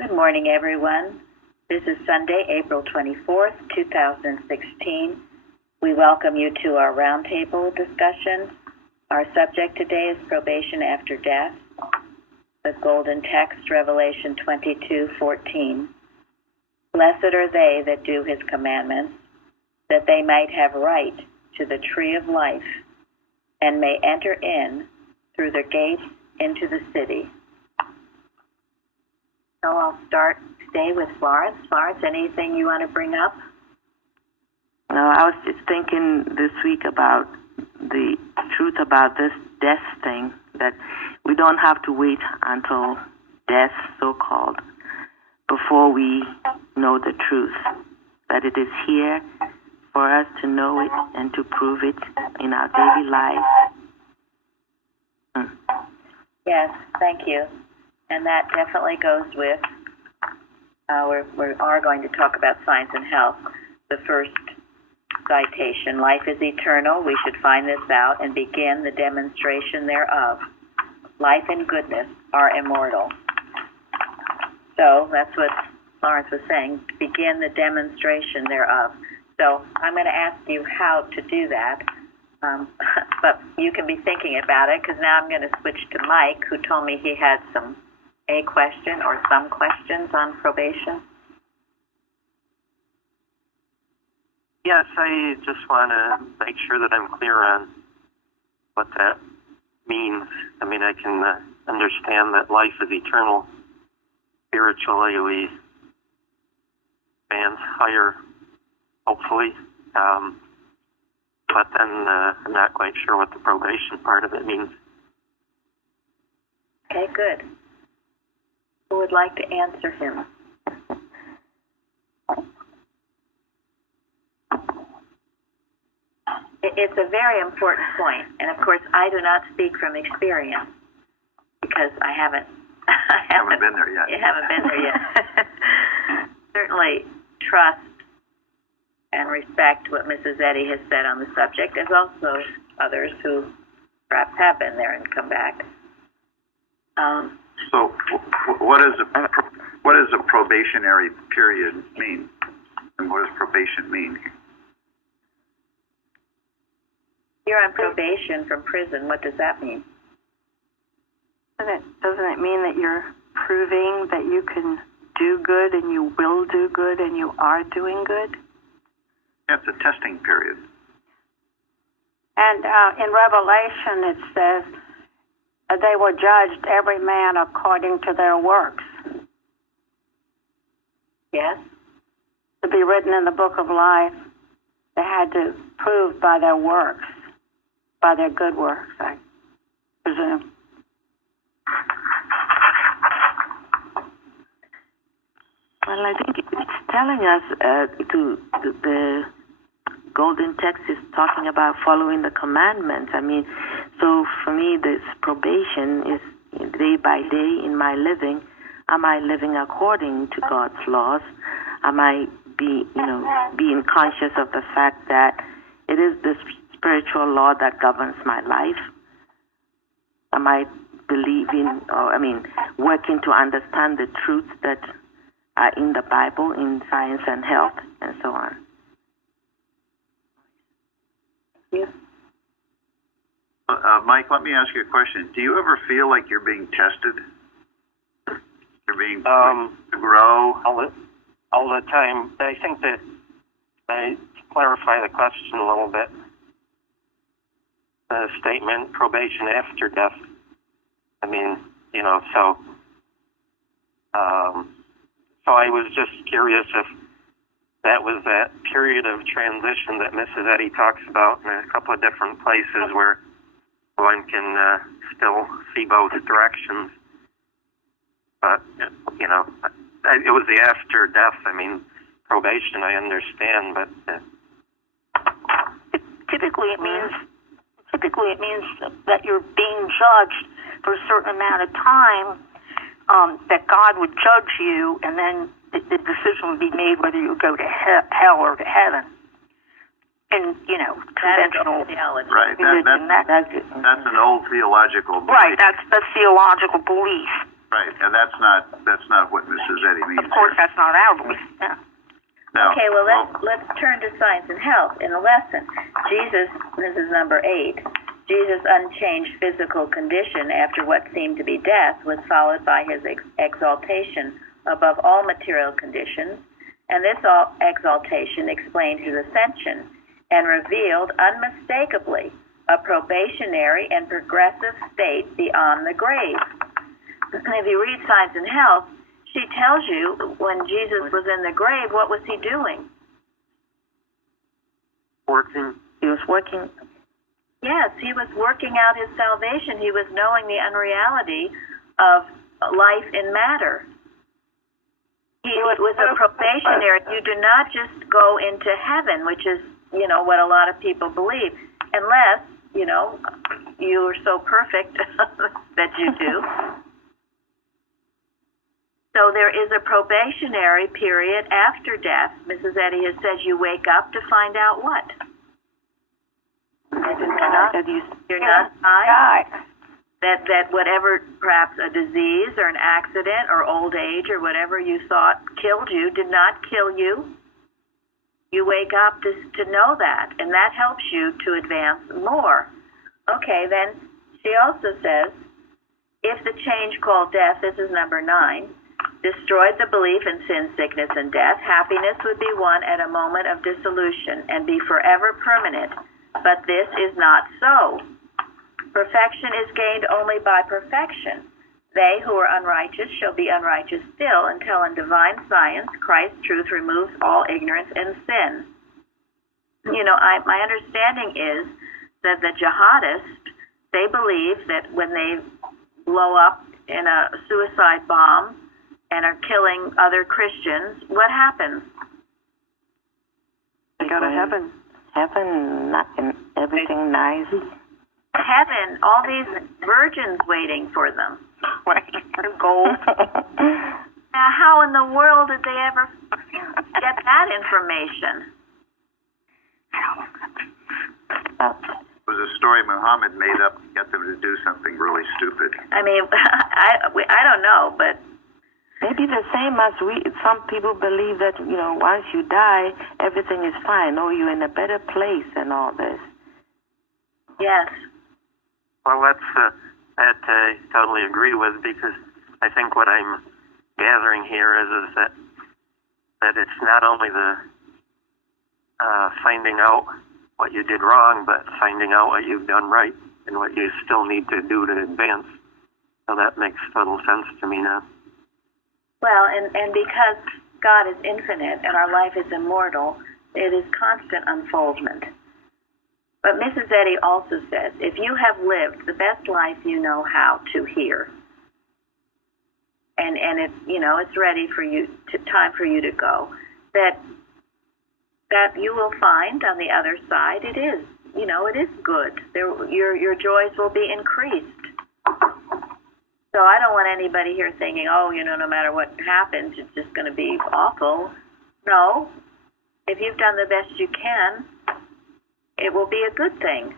Good morning, everyone. This is Sunday, April 24th, 2016. We welcome you to our Roundtable discussion. Our subject today is probation after death. The golden text, Revelation 22:14. Blessed are they that do his commandments, that they might have right to the tree of life, and may enter in through the gates into the city. So I'll start today with Florence. Florence, anything you want to bring up? No, I was just thinking this week about the truth about this death thing, that we don't have to wait until death, so-called, before we know the truth, that it is here for us to know it and to prove it in our daily life. Yes, thank you. And that definitely goes with, we are going to talk about science and health. The first citation, life is eternal. We should find this out and begin the demonstration thereof. Life and goodness are immortal. So that's what Florence was saying, begin the demonstration thereof. So I'm going to ask you how to do that. But you can be thinking about it, because now I'm going to switch to Mike, who told me he had a question or some questions on probation. Yes, I just want to make sure that I'm clear on what that means. I mean, I can understand that life is eternal. Spiritually, we advance higher, hopefully. But then I'm not quite sure what the probation part of it means. Okay, good. Who would like to answer him? It's a very important point, and of course, I do not speak from experience because I haven't been there yet. You haven't been there yet. Certainly, trust and respect what Mrs. Eddy has said on the subject, as also others who perhaps have been there and come back. So, what does a probationary period mean, and what does probation mean? You're on probation from prison. What does that mean? Doesn't it mean that you're proving that you can do good and you will do good and you are doing good? It's a testing period. And in Revelation it says they were judged every man according to their works. Yes? To be written in the book of life, they had to prove by their works, by their good works, I presume. Well, I think it's telling us the golden text is talking about following the commandments. I mean, so for me, this probation is day by day in my living. Am I living according to God's laws? Am I being conscious of the fact that it is this spiritual law that governs my life? Am I working to understand the truths that are in the Bible, in science and health, and so on? Yes. Mike, let me ask you a question. Do you ever feel like you're being tested? You're being to grow? All the time. I think that to clarify the question a little bit. The statement, probation after death. I mean, so I was just curious if that was that period of transition that Mrs. Eddy talks about in a couple of different places where one can still see both directions. But, it was the after death. I mean, probation I understand, but... Typically it means that you're being judged for a certain amount of time, that God would judge you, and then the decision would be made whether you go to hell or to heaven. And, conventional theology. Right, that's an old theological belief. Right, that's the theological belief. Right, and that's not what Mrs. Eddy course, that's not our belief. Yeah. No. Okay, well, let's turn to science and health. In the lesson, Jesus, this is number 8, Jesus' unchanged physical condition after what seemed to be death was followed by his exaltation above all material conditions, and this exaltation explained his ascension and revealed unmistakably a probationary and progressive state beyond the grave. If you read Science and Health, she tells you when Jesus was in the grave, what was he doing? Working. He was working. Yes, he was working out his salvation. He was knowing the unreality of life in matter. He was a probationary. You do not just go into heaven, which is, what a lot of people believe, unless, you are so perfect that you do. So there is a probationary period after death. Mrs. Eddy has said you wake up to find out what? You're not dying. That whatever, perhaps a disease or an accident or old age or whatever you thought killed you did not kill you. You wake up to know that, and that helps you to advance more. Okay, then she also says, if the change called death, this is number 9, destroyed the belief in sin, sickness, and death, happiness would be won at a moment of dissolution and be forever permanent. But this is not so. Perfection is gained only by perfection. They who are unrighteous shall be unrighteous still until in divine science Christ's truth removes all ignorance and sin. My understanding is that the jihadists, they believe that when they blow up in a suicide bomb and are killing other Christians, what happens? They go to heaven. Heaven, and everything nice. Heaven, all these virgins waiting for them. Gold. Now, how in the world did they ever get that information? It was a story Muhammad made up to get them to do something really stupid. I mean, I don't know, but maybe the same as some people believe that, once you die, everything is fine. Oh, you're in a better place and all this. Yes. Well, that I totally agree with, because I think what I'm gathering here is that it's not only the finding out what you did wrong, but finding out what you've done right and what you still need to do to advance. So that makes total sense to me now. Well, and because God is infinite and our life is immortal, it is constant unfoldment. But Mrs. Eddy also says, if you have lived the best life you know how to here, and it's it's ready for you, time for you to go, that you will find on the other side it is good. Your joys will be increased. So I don't want anybody here thinking, no matter what happens, it's just going to be awful. No. If you've done the best you can, it will be a good thing.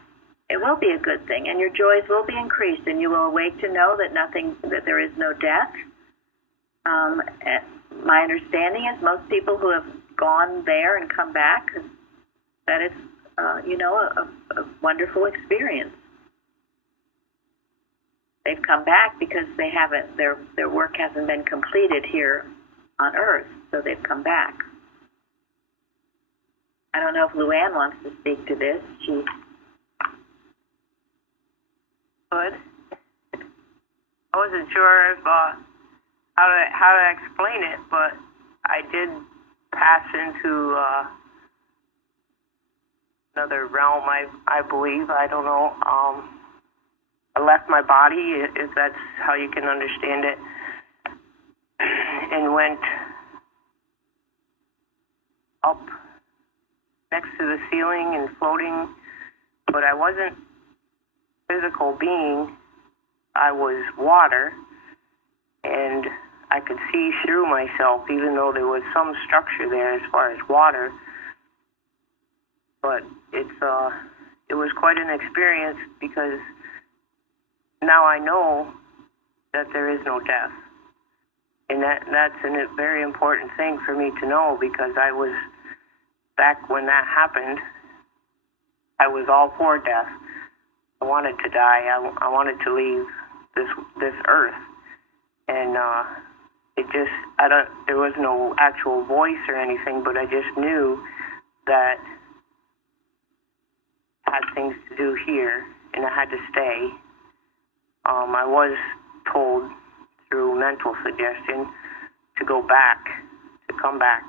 It will be a good thing, and your joys will be increased, and you will awake to know that there is no death. My understanding is most people who have gone there and come back, that it's, a wonderful experience. They've come back because they haven't, their work hasn't been completed here on Earth, so they've come back. I don't know if Luann wants to speak to this. She could. I wasn't sure if how to explain it, but I did pass into another realm. I believe. I don't know. I left my body, if that's how you can understand it, and went up next to the ceiling and floating, but I wasn't a physical being. I was water, and I could see through myself, even though there was some structure there as far as water. But it was quite an experience, because now I know that there is no death. And that's a very important thing for me to know, because I was, back when that happened, I was all for death. I wanted to die. I wanted to leave this earth. And it just, there was no actual voice or anything, but I just knew that I had things to do here, and I had to stay. I was told through mental suggestion to go back, to come back.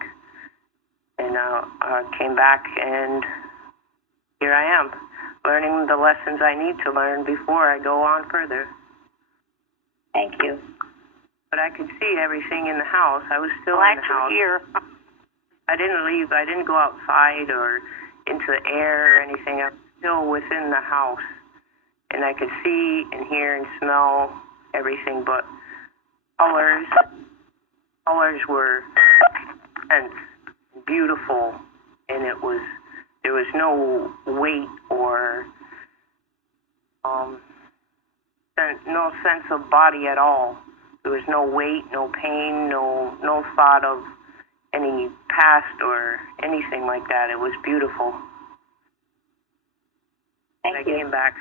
And I came back, and here I am, learning the lessons I need to learn before I go on further. Thank you. But I could see everything in the house. I was still in the house. Here. I didn't leave. I didn't go outside or into the air or anything. I was still within the house. And I could see and hear and smell everything, but colors were intense, beautiful, and there was no weight or no sense of body at all. There was no weight, no pain, no thought of any past or anything like that. It was beautiful. Thank you. I came back.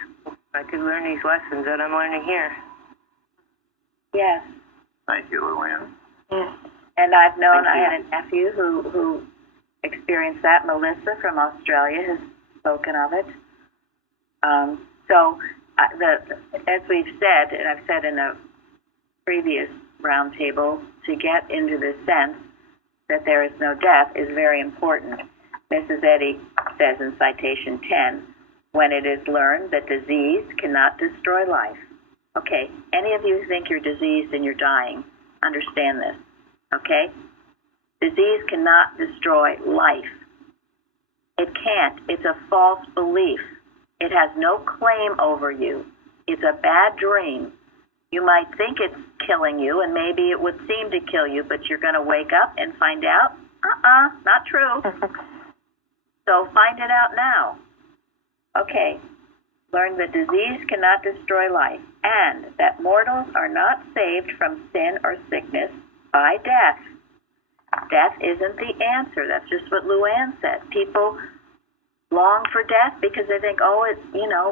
I could learn these lessons that I'm learning here. Yes. Thank you, Luann. Yes. And I've known, I had a nephew who experienced that. Melissa from Australia has spoken of it. As we've said, and I've said in a previous roundtable, to get into the sense that there is no death is very important. Mrs. Eddy says in citation 10, when it is learned that disease cannot destroy life. Okay, any of you think you're diseased and you're dying, understand this, okay? Disease cannot destroy life. It can't. It's a false belief. It has no claim over you. It's a bad dream. You might think it's killing you, and maybe it would seem to kill you, but you're going to wake up and find out, not true. So find it out now. Okay, learn that disease cannot destroy life, and that mortals are not saved from sin or sickness by death. Death isn't the answer. That's just what Luann said. People long for death because they think,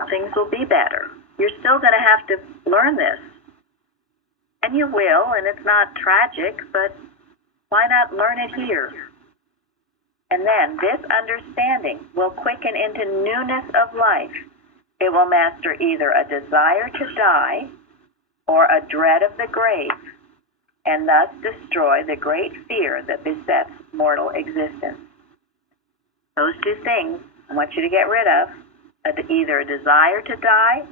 things will be better. You're still going to have to learn this. And you will, and it's not tragic, but why not learn it here? And then this understanding will quicken into newness of life. It will master either a desire to die or a dread of the grave, and thus destroy the great fear that besets mortal existence. Those two things I want you to get rid of, either a desire to die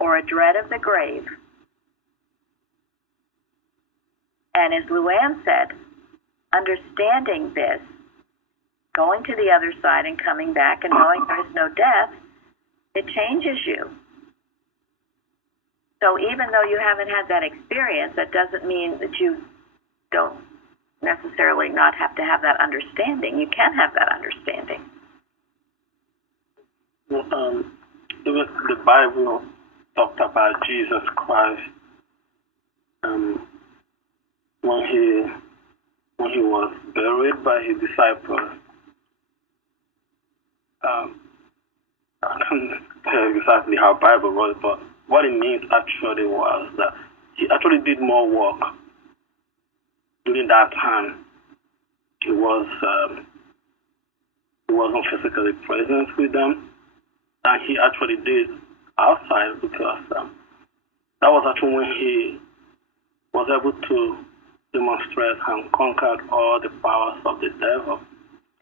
or a dread of the grave. And as Luann said, understanding this, going to the other side and coming back and knowing there is no death, it changes you. So even though you haven't had that experience, that doesn't mean that you don't necessarily not have to have that understanding. You can have that understanding. Even the Bible talked about Jesus Christ when he was buried by his disciples. I can't tell exactly how Bible was, but what it means actually was that he actually did more work during that time. He wasn't physically present with them, and he actually did outside, because that was actually when he was able to demonstrate and conquered all the powers of the devil,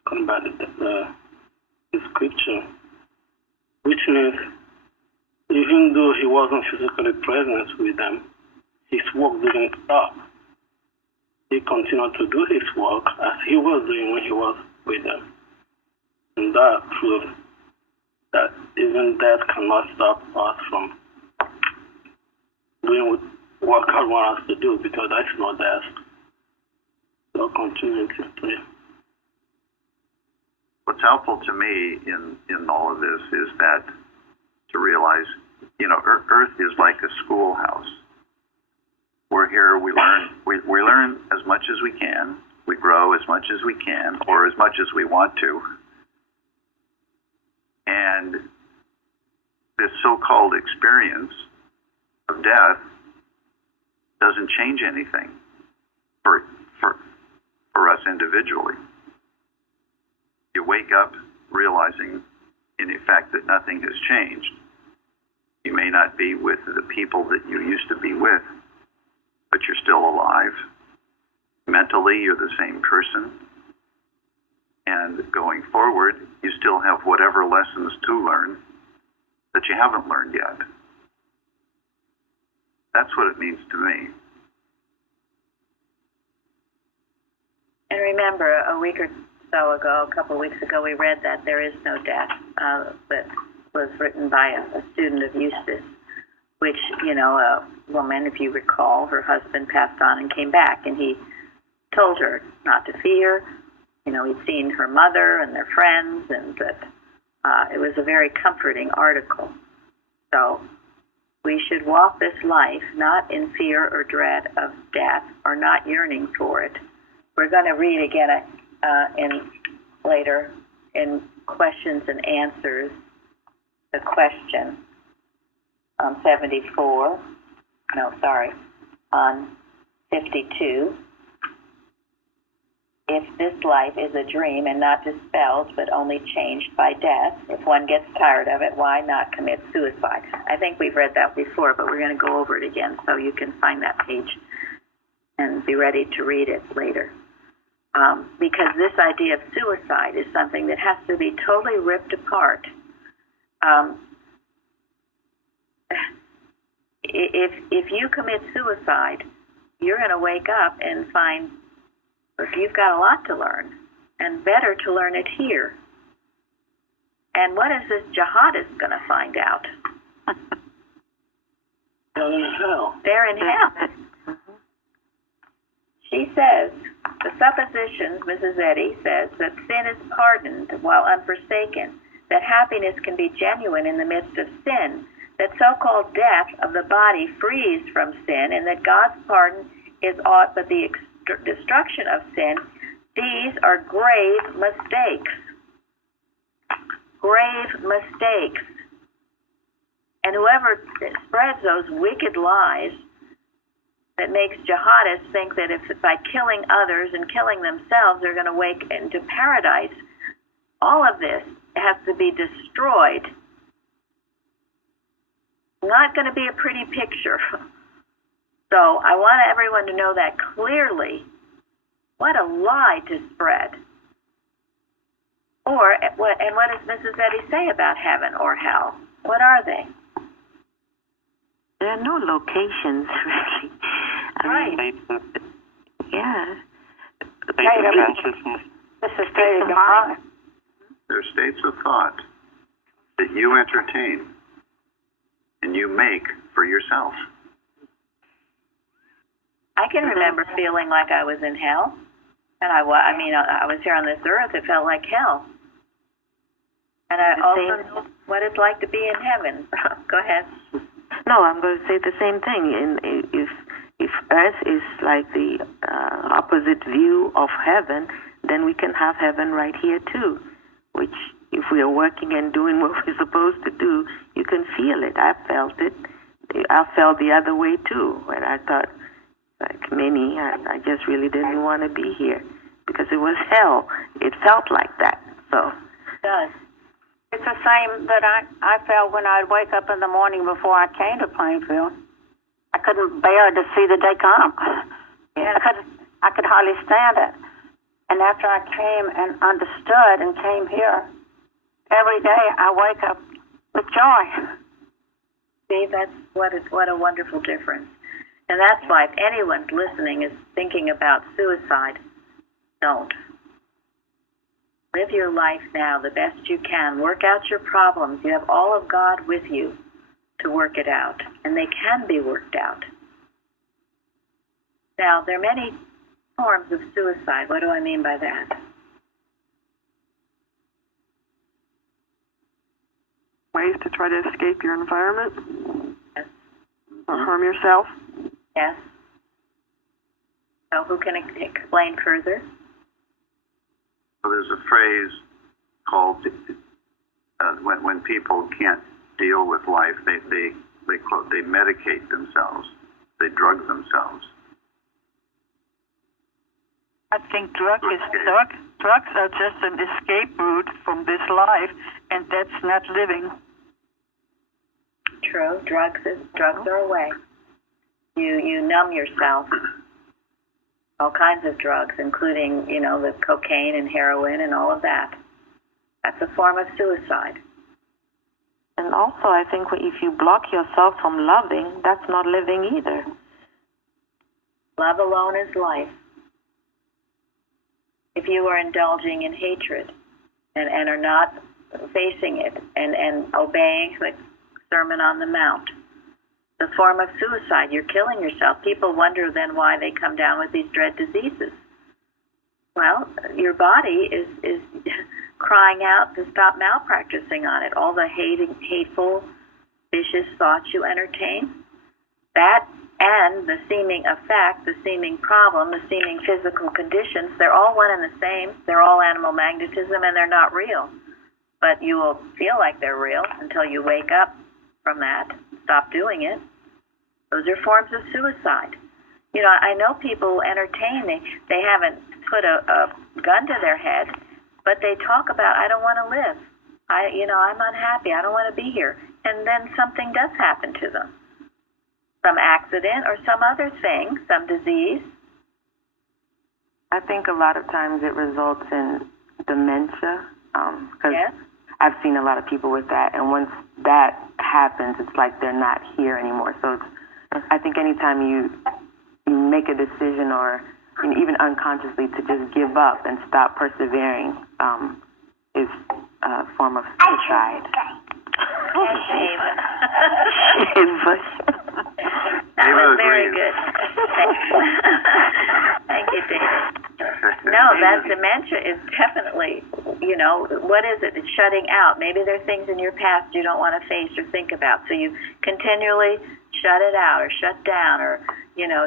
according by the scripture, which means even though he wasn't physically present with them, his work didn't stop. He continued to do his work as he was doing when he was with them. And that proves that even death cannot stop us from doing what God wants us to do, because that's not death. So continue to pray. What's helpful to me in all of this is that to realize, Earth is like a schoolhouse. We're here, we learn as much as we can, we grow as much as we can, or as much as we want to. And this so-called experience of death doesn't change anything for us individually. You wake up realizing, in effect, that nothing has changed. You may not be with the people that you used to be with, but you're still alive. Mentally, you're the same person. And going forward, you still have whatever lessons to learn that you haven't learned yet. That's what it means to me. And remember, a week or so ago, a couple of weeks ago, we read that there is no death, that was written by a student of Eustace, which, a woman, if you recall, her husband passed on and came back, and he told her not to fear. He'd seen her mother and their friends, and that it was a very comforting article. So we should walk this life not in fear or dread of death, or not yearning for it. We're going to read again later in questions and answers the question on on 52. If this life is a dream and not dispelled but only changed by death, if one gets tired of it, why not commit suicide? I think we've read that before, but we're going to go over it again so you can find that page and be ready to read it later. Because this idea of suicide is something that has to be totally ripped apart. If you commit suicide, you're going to wake up and find you've got a lot to learn, and better to learn it here. And what is this jihadist going to find out? They're in hell. They're in hell. She says, the suppositions, Mrs. Eddy says, that sin is pardoned while unforsaken, that happiness can be genuine in the midst of sin, that so-called death of the body frees from sin, and that God's pardon is aught but the destruction of sin, these are grave mistakes. Grave mistakes. And whoever spreads those wicked lies that makes jihadists think that if by killing others and killing themselves they're going to wake into paradise, all of this has to be destroyed. Not going to be a pretty picture. So I want everyone to know that clearly. What a lie to spread. And what does Mrs. Eddy say about heaven or hell? What are they? There are no locations, really. Right. Yeah. State of consciousness. This is state of mind. They're states of thought that you entertain and you make for yourself. I can remember feeling like I was in hell. And I was here on this earth. It felt like hell. And I also know what it's like to be in heaven. Go ahead. No, I'm going to say the same thing. If earth is like the opposite view of heaven, then we can have heaven right here too, which if we are working and doing what we're supposed to do, you can feel it. I felt it. I felt the other way too, when I thought, like many, I just really didn't want to be here because it was hell. It felt like that. So it does. It's the same that I felt when I'd wake up in the morning before I came to Plainfield. I couldn't bear to see the day come. Yeah. I could hardly stand it. And after I came and understood and came here, every day I wake up with joy. See, that's what a wonderful difference. And that's why if anyone's listening is thinking about suicide, don't. Live your life now the best you can. Work out your problems. You have all of God with you to work it out, and they can be worked out. Now, there are many forms of suicide. What do I mean by that? Ways to try to escape your environment? Yes. Or harm yourself? Yes. So who can explain further? So there's a phrase called when people can't deal with life, they medicate themselves, they drug themselves. I think drugs are just an escape route from this life, and that's not living. True. Drugs are a way. You numb yourself. All kinds of drugs, including, the cocaine and heroin and all of that. That's a form of suicide. And also, I think if you block yourself from loving, that's not living either. Love alone is life. If you are indulging in hatred and are not facing it and obeying the Sermon on the Mount, the form of suicide, you're killing yourself. People wonder then why they come down with these dread diseases. Well, your body is crying out to stop malpracticing on it. All the hateful, vicious thoughts you entertain, that and the seeming effect, the seeming problem, the seeming physical conditions, they're all one and the same. They're all animal magnetism, and they're not real. But you will feel like they're real until you wake up from that, stop doing it. Those are forms of suicide. I know people entertain, they haven't put a gun to their head, but they talk about, I don't want to live. I'm unhappy. I don't want to be here. And then something does happen to them. Some accident or some other thing, some disease. I think a lot of times it results in dementia. Because yes. I've seen a lot of people with that, and once that happens, it's like they're not here anymore. So I think anytime you make a decision or even unconsciously to just give up and stop persevering is a form of suicide. That was very good. Thank you, David. No, that dementia is definitely, what is it? It's shutting out. Maybe there are things in your past you don't want to face or think about. So you continually shut it out or shut down or,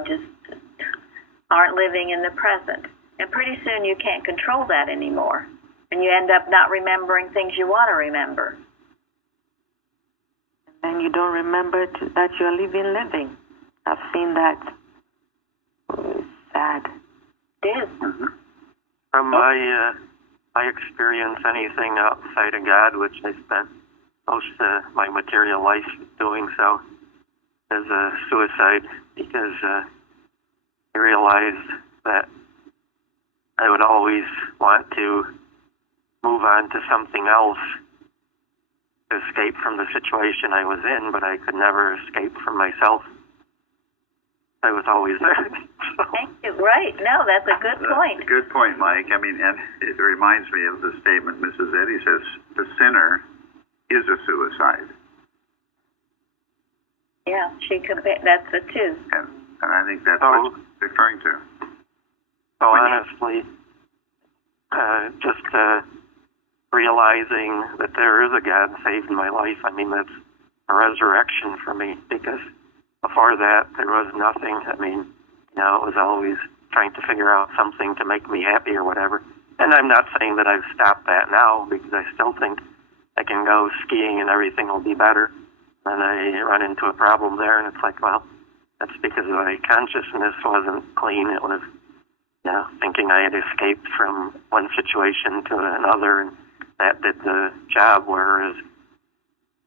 just aren't living in the present. And pretty soon you can't control that anymore. And you end up not remembering things you want to remember. And you don't remember that you're living. I've seen that. It's sad. It is. From my experience, anything outside of God, which I spent most of my material life doing so, is a suicide, because I realized that I would always want to move on to something else to escape from the situation I was in, but I could never escape from myself. I was always there. So. Thank you. Right. No, that's a good point. That's a good point, Mike. And it reminds me of the statement Mrs. Eddy says, the sinner is a suicide. Yeah, that's the two. And I think that's what you're referring to. So honestly, just realizing that there is a God saved my life, that's a resurrection for me, because before that, there was nothing. It was always trying to figure out something to make me happy or whatever. And I'm not saying that I've stopped that now, because I still think I can go skiing and everything will be better. And I run into a problem there, and it's like, well, that's because my consciousness wasn't clean. It was, thinking I had escaped from one situation to another, and that did the job, whereas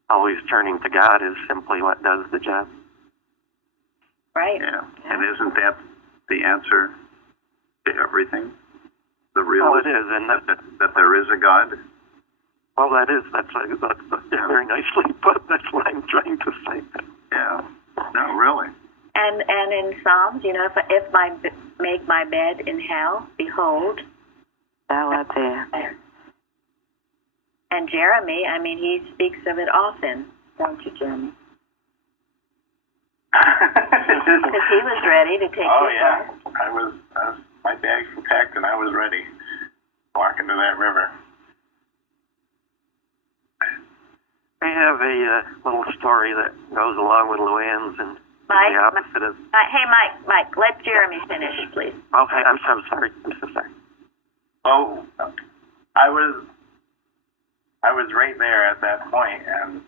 always turning to God is simply what does the job. Right. Yeah. And isn't that the answer to everything? The realization it is, and that there is a God? Well, that's very nicely put. That's what I'm trying to say. Yeah. No, really. And in Psalms, if I make my bed in hell, behold, thou art there. And Jeremy, he speaks of it often, don't you, Jeremy? Because he was ready to take yeah. I was my bags were packed and I was ready. Walk into that river. I have a little story that goes along with Luann's, and Mike? The opposite is. Hey, Mike, let Jeremy finish, please. Okay, I'm so sorry. I'm so sorry. Well, I was right there at that point, and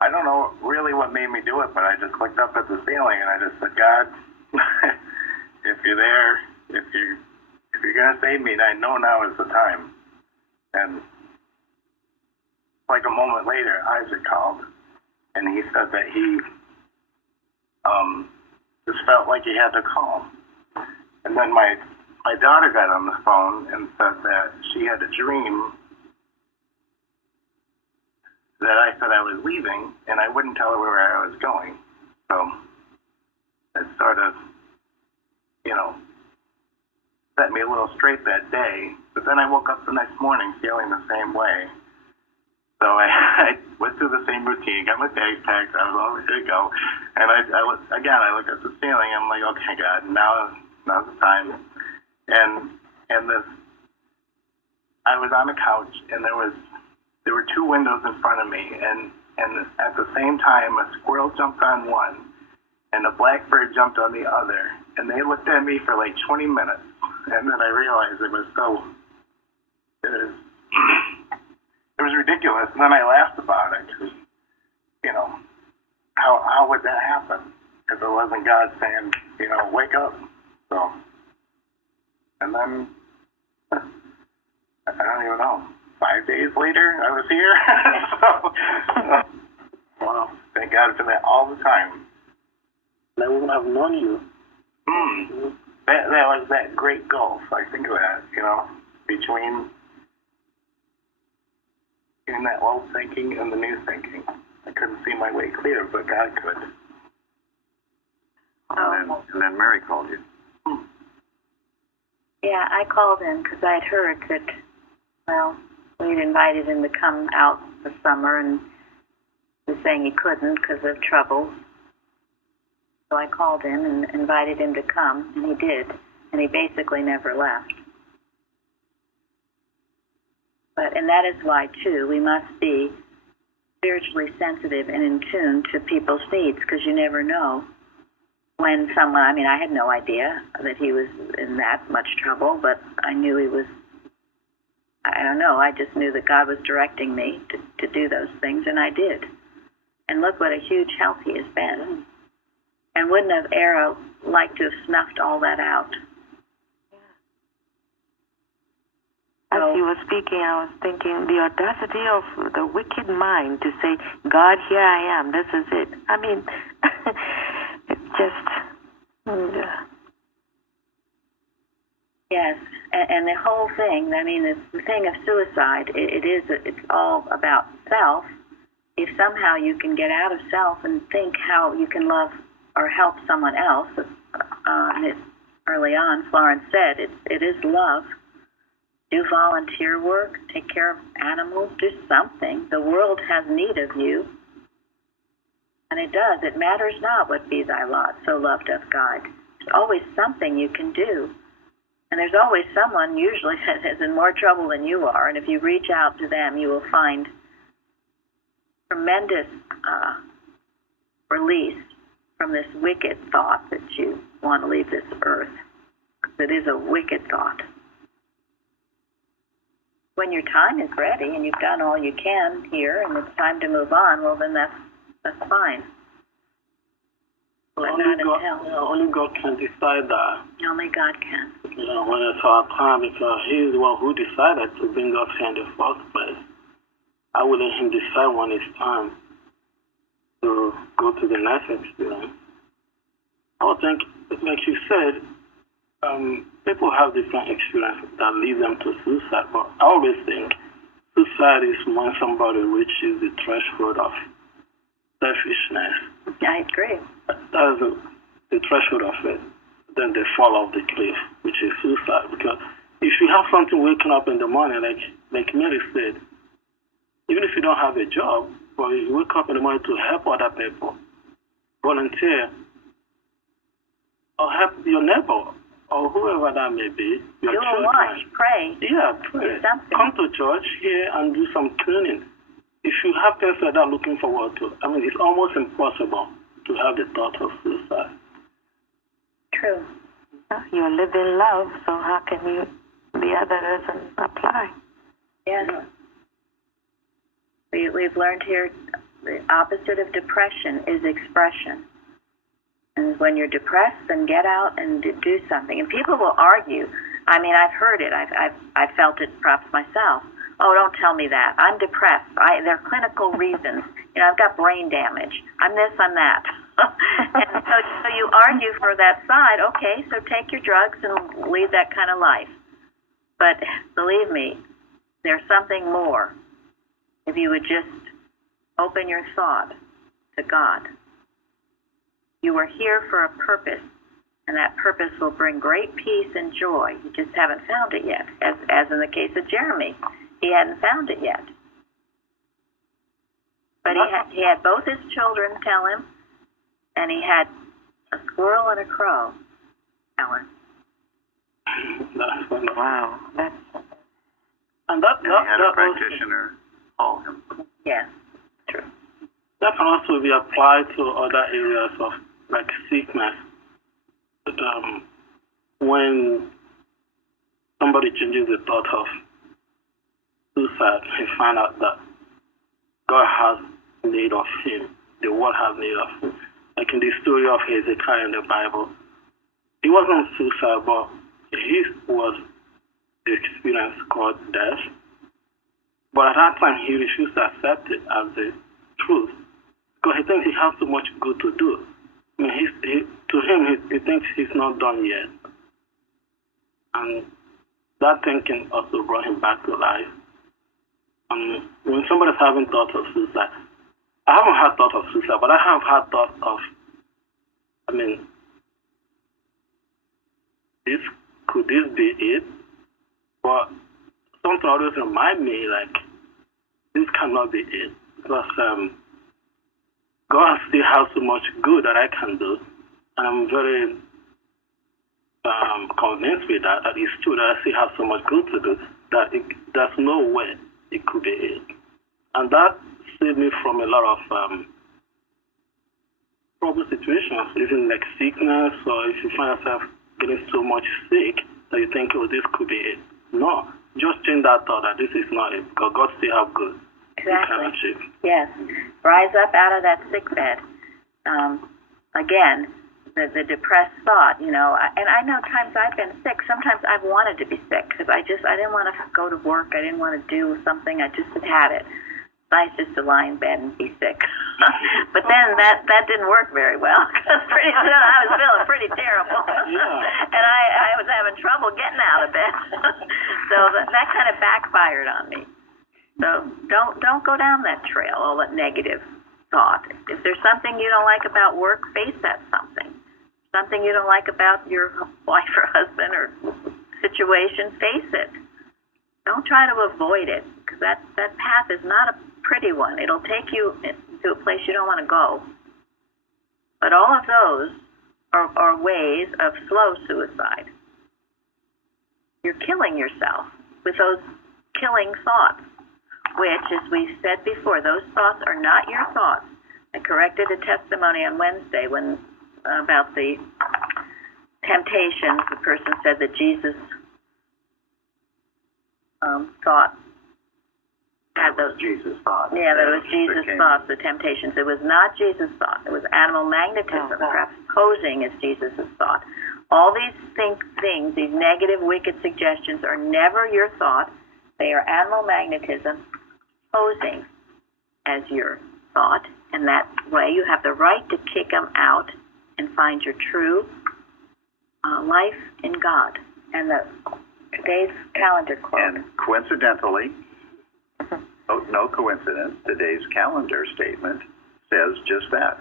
I don't know really what made me do it, but I just looked up at the ceiling and I just said, God, if you're there, if you're gonna save me, I know now is the time. And like a moment later, Isaac called, and he said that he just felt like he had to call. And then my daughter got on the phone and said that she had a dream that I said I was leaving, and I wouldn't tell her where I was going. So it sort of, set me a little straight that day. But then I woke up the next morning feeling the same way. So I went through the same routine, got my bags packed, I was all ready to go. And I looked at the ceiling, I'm like, okay, God, now's the time. And I was on the couch, and there were two windows in front of me, and at the same time, a squirrel jumped on one, and a blackbird jumped on the other, and they looked at me for like 20 minutes, and then I realized it was ridiculous, and then I laughed about it, because, how would that happen if it wasn't God saying, wake up? So, and then, I don't even know. 5 days later, I was here. Wow, thank God for that all the time. I wouldn't have known you. That was that great gulf, I think of that, between that old thinking and the new thinking. I couldn't see my way clear, but God could. And then Mary called you. Yeah, I called him because I had heard that, we'd invited him to come out this summer, and he was saying he couldn't because of trouble. So I called him and invited him to come, and he did. And he basically never left. And that is why, too, we must be spiritually sensitive and in tune to people's needs, because you never know when someone, I had no idea that he was in that much trouble, but I knew he was, I don't know, I just knew that God was directing me to do those things, and I did. And look what a huge help he has been. And wouldn't have Arrow liked to have snuffed all that out? As you were speaking, I was thinking the audacity of the wicked mind to say, God, here I am, this is it. It's just... Yes, and the whole thing, the thing of suicide, it's all about self. If somehow you can get out of self and think how you can love or help someone else, early on, Florence said, it is love. Do volunteer work, take care of animals, do something. The world has need of you. And it does. It matters not what be thy lot, so loved of God. There's always something you can do. And there's always someone, usually, that is in more trouble than you are. And if you reach out to them, you will find tremendous release from this wicked thought that you want to leave this earth. It is a wicked thought. When your time is ready and you've done all you can here and it's time to move on, well, then that's fine. But only God can decide that. Only God can. When it's our time, because He is the one who decided to bring us here in the first place. I will let Him decide when it's time to go to the next experience. I would think, like you said, people have different experiences that lead them to suicide, but I always think suicide is when somebody reaches the threshold of selfishness. I agree. That's the threshold of it. Then they fall off the cliff, which is suicide. Because if you have something waking up in the morning, like Mary said, even if you don't have a job, but you wake up in the morning to help other people, volunteer, or help your neighbor, or whoever that may be, your children. Watch, pray. Yeah, pray. Come to church here and do some cleaning. If you have people that are looking forward to, it's almost impossible to have the thought of suicide. True. You're living love, so how can you, the other doesn't apply? Yes. We've learned here the opposite of depression is expression. And when you're depressed, then get out and do something. And people will argue. I mean, I've heard it. I've felt it perhaps myself. Oh, don't tell me that. I'm depressed. There are clinical reasons. I've got brain damage. I'm this, I'm that. And so you argue for that side. Okay, so take your drugs and lead that kind of life. But believe me, there's something more. If you would just open your thought to God. You are here for a purpose, and that purpose will bring great peace and joy. You just haven't found it yet, as in the case of Jeremy. He hadn't found it yet. But he had both his children tell him, and he had a squirrel and a crow tell him. Wow. And that had a practitioner call him. Yes, true. That can also be applied to other areas of like sickness. But, when somebody changes the thought of suicide, he finds out that God has need of him. The world has need of him. Like in the story of Hezekiah in the Bible, he wasn't suicide, but his was the experience called death. But at that time, he refused to accept it as the truth because he thinks he has so much good to do. I mean, he thinks he's not done yet. And that thinking also brought him back to life. When somebody's having thoughts of suicide, I haven't had thought of suicide, but I have had thoughts of, could this be it? But something always remind me, like, this cannot be it. Because God still has so much good that I can do. And I'm very convinced with that it's true that I still have so much good to do that there's no way it could be it. And that saved me from a lot of trouble situations, even like sickness, or if you find yourself getting so much sick that you think, oh, this could be it. No, just change that thought that this is not it, because God still have good. Exactly. Yes. Rise up out of that sick bed. Again, the depressed thought, and I know times I've been sick. Sometimes I've wanted to be sick because I didn't want to go to work. I didn't want to do something. I just had it. It's nice just to lie in bed and be sick. But then that didn't work very well because pretty soon I was feeling pretty terrible. And I was having trouble getting out of bed. So that kind of backfired on me. So don't go down that trail, all that negative thought. If there's something you don't like about work, face that something. Something you don't like about your wife or husband or situation, face it. Don't try to avoid it, because that path is not a pretty one. It'll take you to a place you don't want to go. But all of those are ways of slow suicide. You're killing yourself with those killing thoughts, which, as we said before, those thoughts are not your thoughts. I corrected a testimony on Wednesday about the temptations. The person said that Jesus thought had those. Jesus thought. Yeah, that it was Jesus' thoughts, the temptations. It was not Jesus' thought. It was animal magnetism, perhaps posing as Jesus' thought. All these things, these negative, wicked suggestions, are never your thought. They are animal magnetism posing as your thought. And that way you have the right to kick them out and find your true life in God. And today's calendar quote. And coincidentally, no coincidence, today's calendar statement says just that.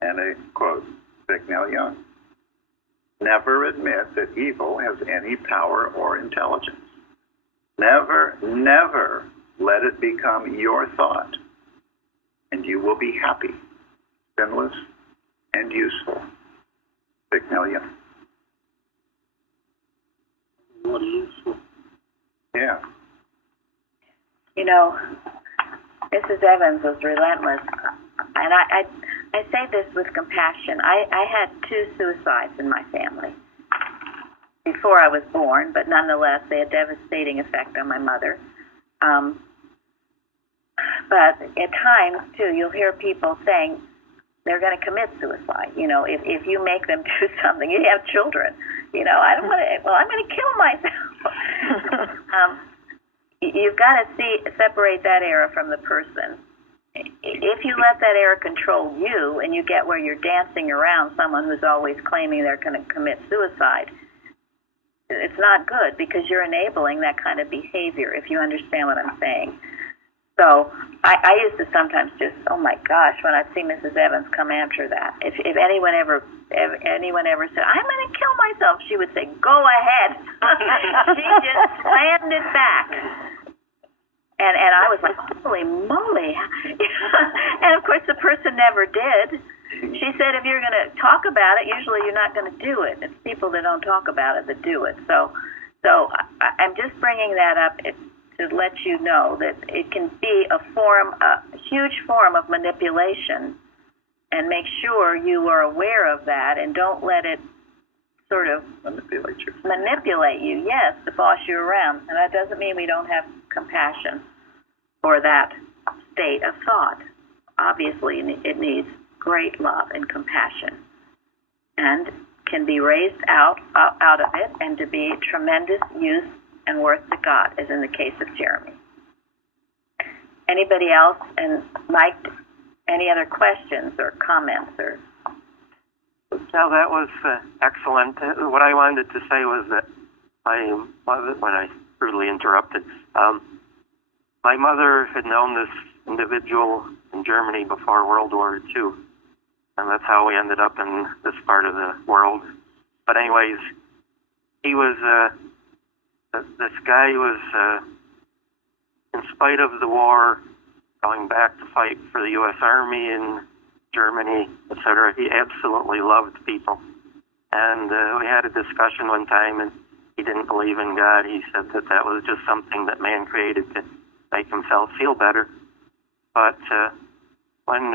And a quote, Bicknell Young. Never admit that evil has any power or intelligence. Never, never let it become your thought, and you will be happy, sinless, and useful. Bicknell Young. What useful? Yeah. Mrs. Evans was relentless, and I I say this with compassion. I had 2 suicides in my family before I was born, but nonetheless, they had a devastating effect on my mother. But at times, too, you'll hear people saying they're going to commit suicide. You know, if you make them do something, you have children. You know, I don't want to, well, I'm going to kill myself. You've got to separate that error from the person. If you let that error control you and you get where you're dancing around someone who's always claiming they're going to commit suicide, it's not good because you're enabling that kind of behavior, if you understand what I'm saying. So I used to sometimes just, oh my gosh, when I'd see Mrs. Evans come after that. If anyone ever said, I'm going to kill myself, she would say, go ahead. She just slammed it back. And I was like, holy moly. And of course the person never did. She said if you're going to talk about it, usually you're not going to do it. It's people that don't talk about it that do it. So I'm just bringing that up to let you know that it can be a huge form of manipulation, and make sure you are aware of that and don't let it sort of manipulate you, yes, to boss you around. And that doesn't mean we don't have compassion for that state of thought. Obviously, it needs great love and compassion and can be raised out of it and to be tremendous use and worth to God, as in the case of Jeremy. Anybody else? And Mike, any other questions or comments? Or No, that was excellent. What I wanted to say was that when I rudely interrupted, my mother had known this individual in Germany before World War II, and that's how we ended up in this part of the world. But anyways, he was, this guy was, in spite of the war, going back to fight for the U.S. Army in Germany, etc. He absolutely loved people. And we had a discussion one time, and he didn't believe in God. He said that was just something that man created to make himself feel better. But when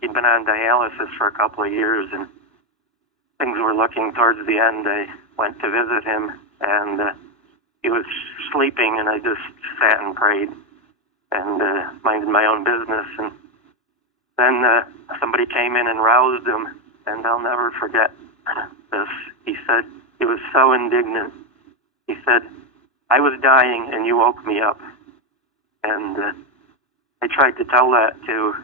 he'd been on dialysis for a couple of years and things were looking towards the end, I went to visit him, and he was sleeping, and I just sat and prayed and minded my own business. And then somebody came in and roused him, and I'll never forget this. He said, he was so indignant. He said, I was dying and you woke me up. And I tried to tell that to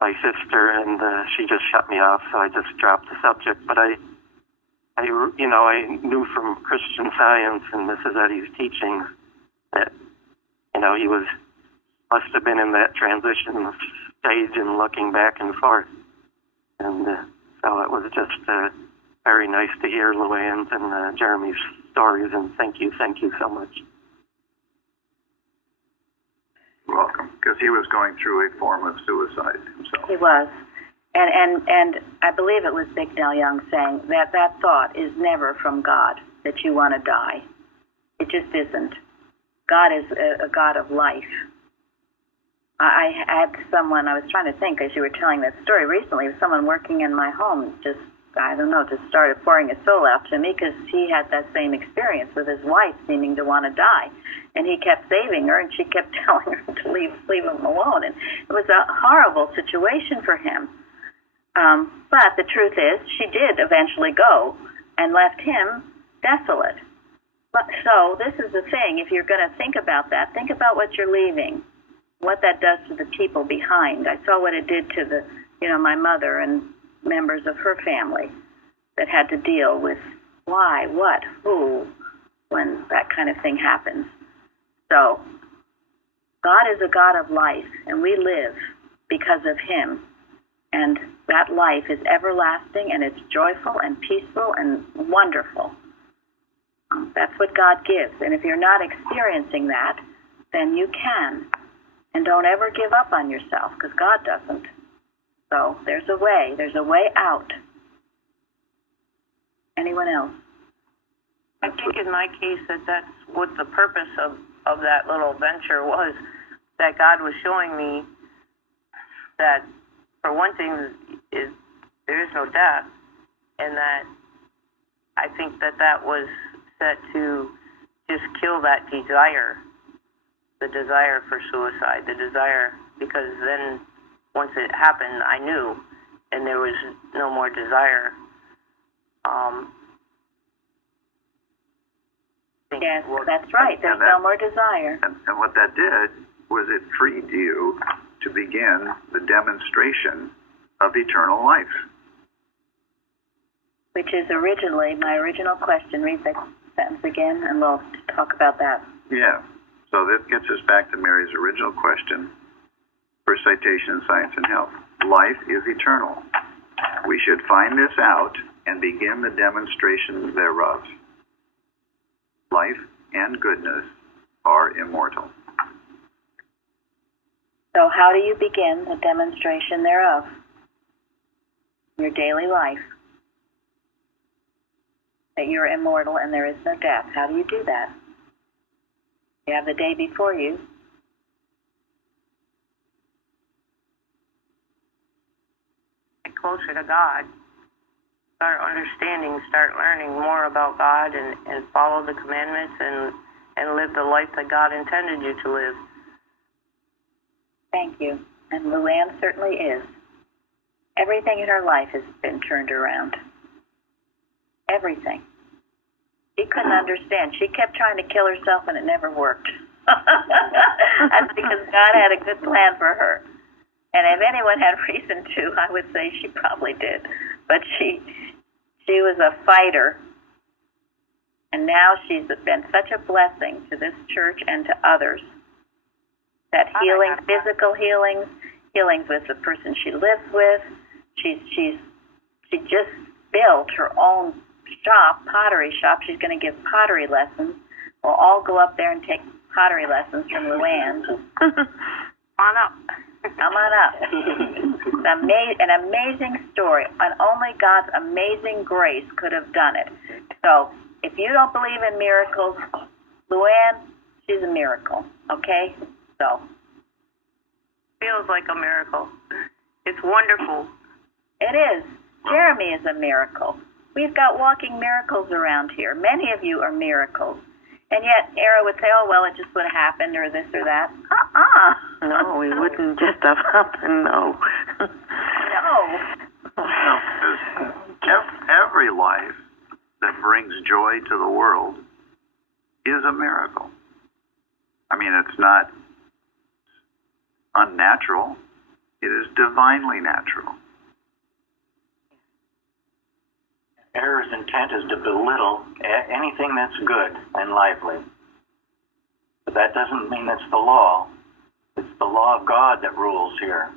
my sister, and she just shut me off, so I just dropped the subject. But I knew from Christian Science and Mrs. Eddy's teachings that, he must have been in that transition stage and looking back and forth. And so it was just very nice to hear Luann's and Jeremy's stories, and thank you so much. You're welcome, because he was going through a form of suicide himself. he was. And I believe it was Big Nell Young saying that thought is never from God, that you want to die. It just isn't. God is a God of life. I had someone, I was trying to think as you were telling that story recently, someone working in my home just started pouring his soul out to me because he had that same experience with his wife seeming to want to die. And he kept saving her, and she kept telling her to leave him alone. And it was a horrible situation for him. But the truth is, she did eventually go and left him desolate. So this is the thing. If you're going to think about that, think about what you're leaving, what that does to the people behind. I saw what it did to my mother and members of her family that had to deal with why, what, who, when that kind of thing happens. So God is a God of life, and we live because of him. And that life is everlasting, and it's joyful and peaceful and wonderful. That's what God gives. And if you're not experiencing that, then you can. And don't ever give up on yourself, because God doesn't. So there's a way out. Anyone else? I think in my case that's what the purpose of that little venture was, that God was showing me that for one thing, is there is no death, and that I think that was set to just kill that desire, the desire for suicide, the desire, because then once it happened, I knew, and there was no more desire. Yes, that's right. There's no more desire. And what that did was it freed you to begin the demonstration of eternal life. Which is originally, my original question. Read that sentence again, and we'll talk about that. Yeah. So that gets us back to Mary's original question. First citation in Science and Health. Life is eternal. We should find this out and begin the demonstration thereof. Life and goodness are immortal. So how do you begin the demonstration thereof? Your daily life. That you're immortal and there is no death. How do you do that? You have the day before you. Get closer to God. Start understanding, start learning more about God, and follow the commandments and live the life that God intended you to live. Thank you. And Luann certainly is. Everything in her life has been turned around. Everything. She couldn't understand. She kept trying to kill herself and it never worked. That's because God had a good plan for her. And if anyone had reason to, I would say she probably did. But she was a fighter. And now she's been such a blessing to this church and to others. That healing, physical healings, healings with the person she lives with. She just built her own shop, pottery shop. She's going to give pottery lessons. We'll all go up there and take pottery lessons from Luann. Come on up. Come on up. An amazing story, and only God's amazing grace could have done it. So, if you don't believe in miracles, Luann, she's a miracle, okay? So. Feels like a miracle. It's wonderful. It is. Jeremy is a miracle. We've got walking miracles around here. Many of you are miracles. And yet, Era would say, oh, well, it just would have happened, or this or that. No, it wouldn't just have happened, no. No. Every life that brings joy to the world is a miracle. I mean, it's not unnatural. It is divinely natural. Error's intent is to belittle anything that's good and lively. But that doesn't mean it's the law. It's the law of God that rules here.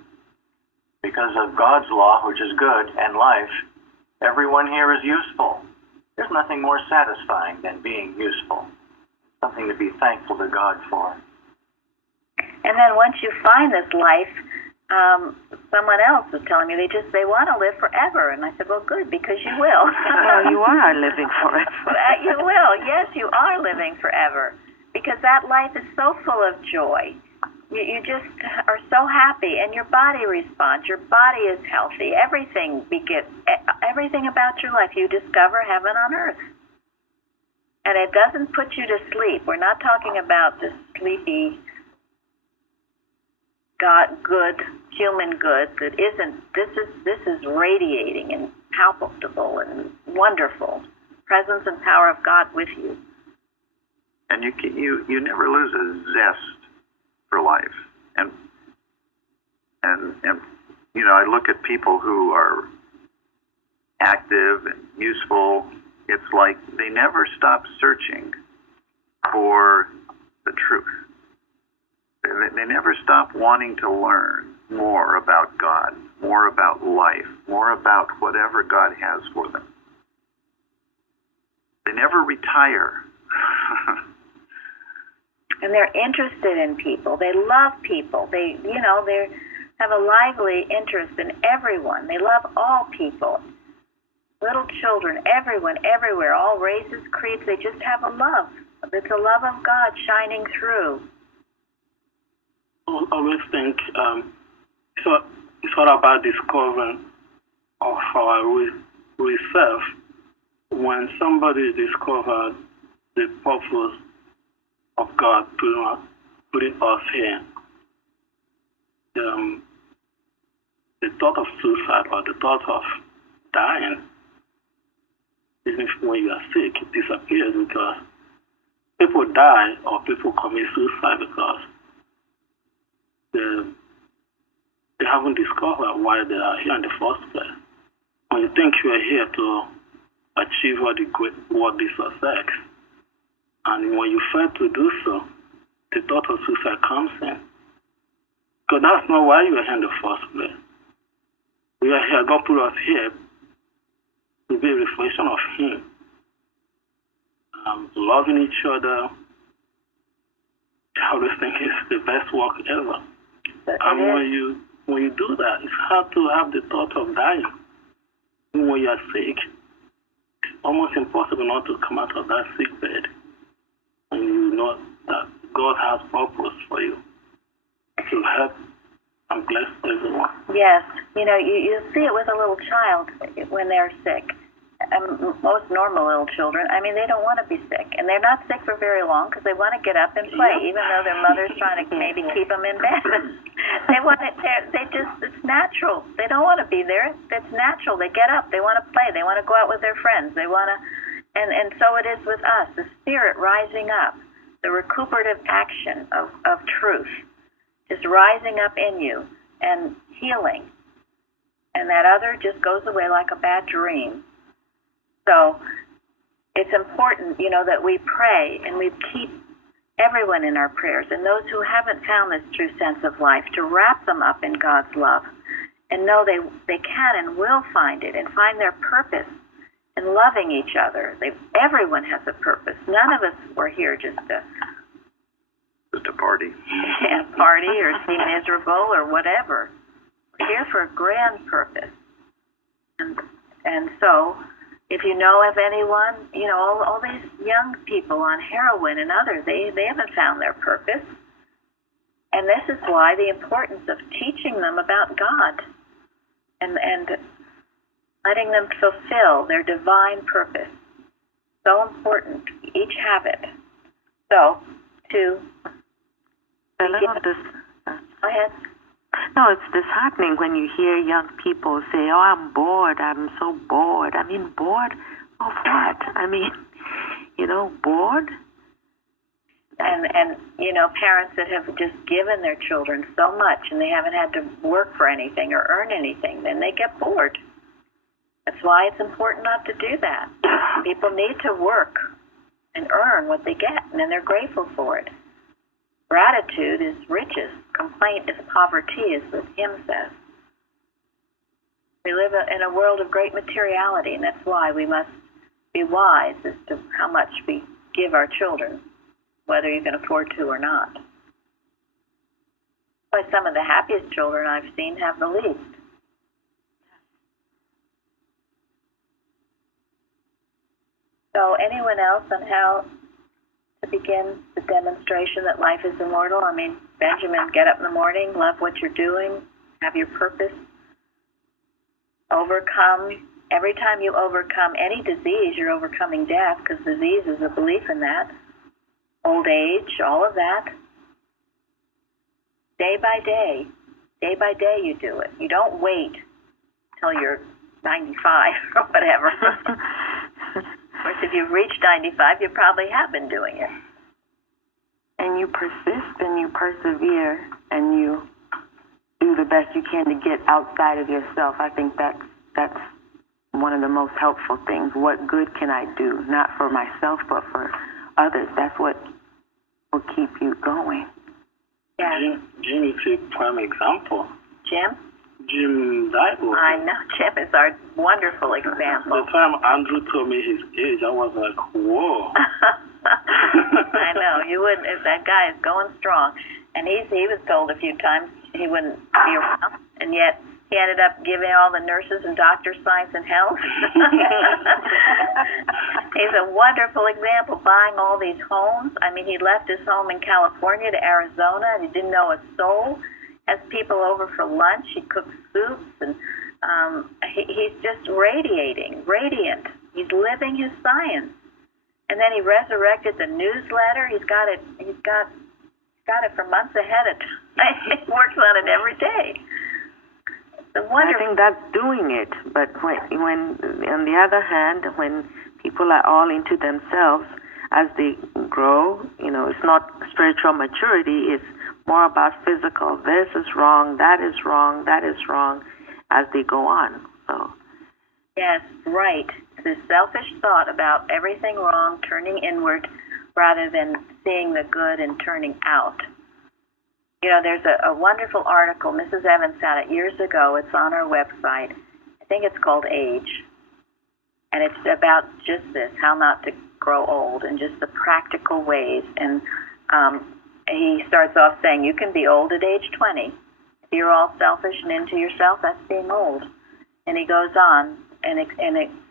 Because of God's law, which is good and life, everyone here is useful. There's nothing more satisfying than being useful. Something to be thankful to God for. And then once you find this life, someone else was telling me they want to live forever, and I said, well, good, because you will. Well, you are living forever. You will. Yes, you are living forever, because that life is so full of joy. You just are so happy, and your body responds. Your body is healthy. Everything about your life, you discover heaven on earth. And it doesn't put you to sleep. We're not talking about this sleepy God good, human good that isn't. This is radiating and palpable and wonderful. Presence and power of God with you. And you never lose a zest for life. And you know, I look at people who are active and useful. It's like they never stop searching for the truth. They never stop wanting to learn more about God, more about life, more about whatever God has for them. They never retire. And they're interested in people. They love people. They have a lively interest in everyone. They love all people. Little children, everyone, everywhere, all races, creeds, they just have a love. It's a love of God shining through. I always think, so it's all about discovering of our real self. When somebody discovers the purpose of God putting us here, the thought of suicide or the thought of dying, even if when you are sick, it disappears because people die or people commit suicide because they haven't discovered why they are here in the first place. When you think you are here to achieve all the great worldly success, and when you fail to do so, the thought of suicide comes in. Because that's not why you are here in the first place. We are here, God put us here to be a reflection of Him. Loving each other, I always think it's the best work ever. And when you do that, it's hard to have the thought of dying. When you are sick, it's almost impossible not to come out of that sick bed. And you know that God has purpose for you to help and bless everyone. Yes, you see it with a little child when they're sick. Most normal little children, they don't want to be sick, and they're not sick for very long because they want to get up and play, even though their mother's trying to maybe keep them in bed. They want it. It's natural. They don't want to be there. It's natural. They get up. They want to play. They want to go out with their friends. They want to, and so it is with us. The spirit rising up, the recuperative action of truth, just rising up in you and healing, and that other just goes away like a bad dream. So it's important, that we pray and we keep everyone in our prayers, and those who haven't found this true sense of life, to wrap them up in God's love and know they can and will find it and find their purpose in loving each other. Everyone has a purpose. None of us were here just to party. Party or be miserable or whatever. We're here for a grand purpose. And so, if you know of anyone, all these young people on heroin and others, they haven't found their purpose. And this is why the importance of teaching them about God and letting them fulfill their divine purpose. So important. Each have it. So, go ahead. No, it's disheartening when you hear young people say, "Oh, I'm bored. I'm so bored." Bored of what? Bored. And parents that have just given their children so much and they haven't had to work for anything or earn anything, then they get bored. That's why it's important not to do that. People need to work and earn what they get, and then they're grateful for it. Gratitude is riches. Complaint is poverty, as the hymn says. We live in a world of great materiality, and that's why we must be wise as to how much we give our children, whether you can afford to or not. Why some of the happiest children I've seen have the least. So anyone else on how to begin the demonstration that life is immortal? Benjamin, get up in the morning, love what you're doing, have your purpose, overcome. Every time you overcome any disease, you're overcoming death, because disease is a belief in that. Old age, all of that. Day by day you do it. You don't wait till you're 95 or whatever. Of course, if you've reached 95, you probably have been doing it. And you persist and you persevere and you do the best you can to get outside of yourself. I think that's one of the most helpful things. What good can I do? Not for myself, but for others. That's what will keep you going. Yeah. Jim is a prime example. Jim Daigle. I know. Jim is our wonderful example. The time Andrew told me his age, I was like, whoa. I know. You wouldn't. That guy is going strong. And he was told a few times he wouldn't be around, and yet he ended up giving all the nurses and doctors science and health. He's a wonderful example, buying all these homes. He left his home in California to Arizona, and he didn't know a soul. has people over for lunch. He cooks soups, and he's just radiant. He's living his science. And then he resurrected the newsletter. He's got it for months ahead of time. He works on it every day. I think that's doing it. But when on the other hand, when people are all into themselves, as they grow, it's not spiritual maturity. It's more about physical. This is wrong. That is wrong. That is wrong. As they go on. So. Yes, right. The selfish thought about everything wrong, turning inward, rather than seeing the good and turning out. There's a wonderful article. Mrs. Evans had it years ago. It's on our website. I think it's called Age. And it's about just this, how not to grow old, and just the practical ways. And he starts off saying, you can be old at age 20. If you're all selfish and into yourself, that's being old. And he goes on,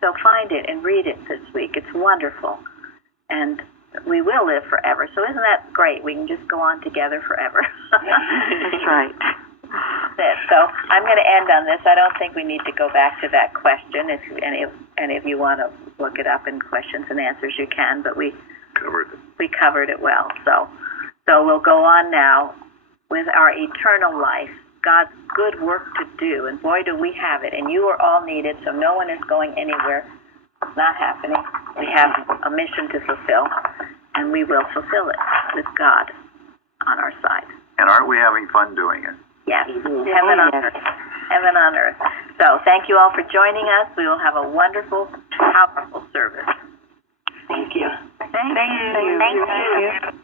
so find it and read it this week. It's wonderful. And we will live forever. So isn't that great? We can just go on together forever. That's right. So I'm going to end on this. I don't think we need to go back to that question. If you want to look it up in questions and answers, you can. But we covered it well. So we'll go on now with our eternal life, God's good work to do. And boy, do we have it. And you are all needed, so no one is going anywhere. It's not happening. We have a mission to fulfill, and we will fulfill it with God on our side. And aren't we having fun doing it? Yes. Heaven on earth. Heaven on earth. So thank you all for joining us. We will have a wonderful, powerful service. Thank you. Thank you. Thank you.